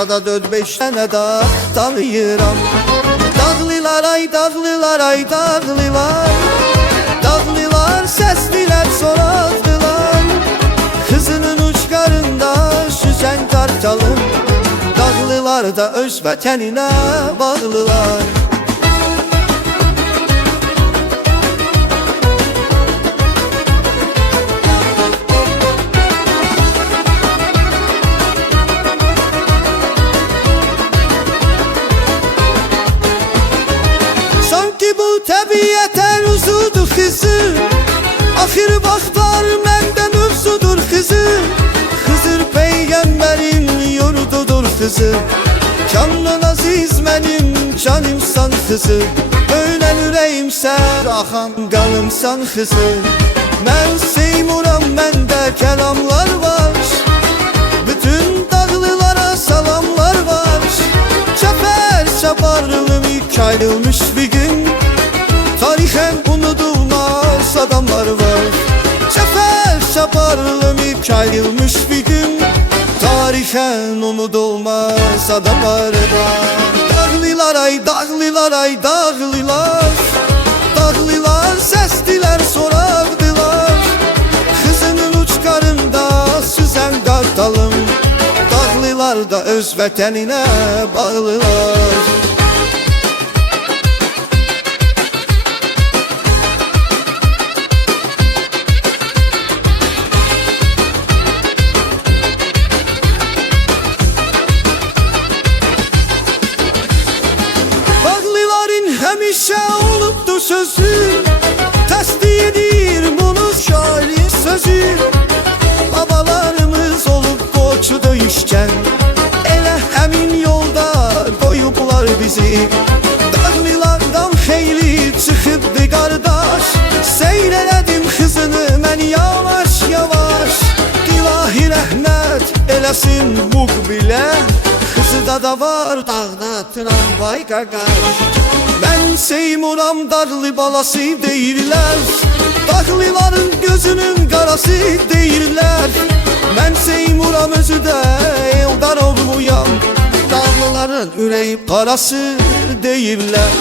Burada da 4-5 tane dağ tanıyıram. Dağlılar ay dağlılar ay dağlılar, dağlılar sesliler sorardılar. Kızının uçlarında süzen tartalım, dağlılar da öz vətəninə bağlılar. Sanki bu təbiətən uzudur Xızır, axır vaxtlar məndə mövzudur Xızır. Xızır Peyğəmbərin yurdudur Xızır, canın aziz mənim canımsan Xızır. Öylən ürəyimsən, axan qanımsan Xızır. Mən Seymuram, məndə kəlamlar var, bütün dağlılara salamlar var. Çəpər çaparlım ilk ayrılmış bir gün, tarixən unudulmaz adamlar var. Çəpər çaparlım ilk ayrılmış bir gün, tarixən unudulmaz adamlar var. Dağlılar ay dağlılar ay dağlılar, dağlılar səsdilər sorardılar. Kızının uçlarında süzən qartalım, dağlılar da öz vətəninə bağlılar. Həmişə olubdur sözü, təsdiq edir bunu şairin sözü. Babalarımız olub qoçu döyüşkən, elə həmin yolda qoyublar bizi. Dağlılardan xeyli çıxıbdı qardaş, seyr elədim Xızını mən yavaş yavaş. İlahi rəhmət eləsin Muqbilə, Xızıda da var dağda tramvay qaqaş. Mən Seymuram, dağlı balası deyirlər, dağlıların gözünün qarası deyirlər. Mən Seymuram, özü də Eldar olmuyam, dağlıların ürəyi parası deyirlər.